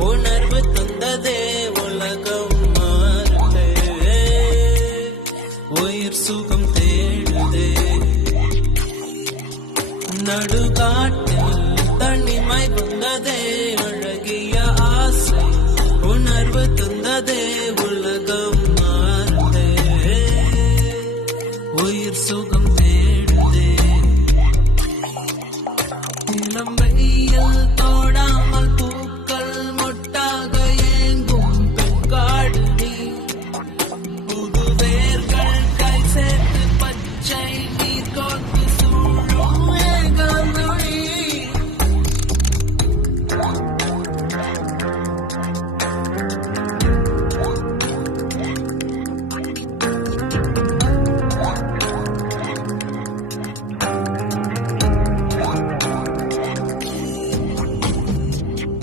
உணர்வு தந்ததே உலகம் மாறுதே உயிர் சுகம் தேடுதே நடுகாட்டில் தனிமை வந்ததே அழகிய ஆசை உணர்வு தந்த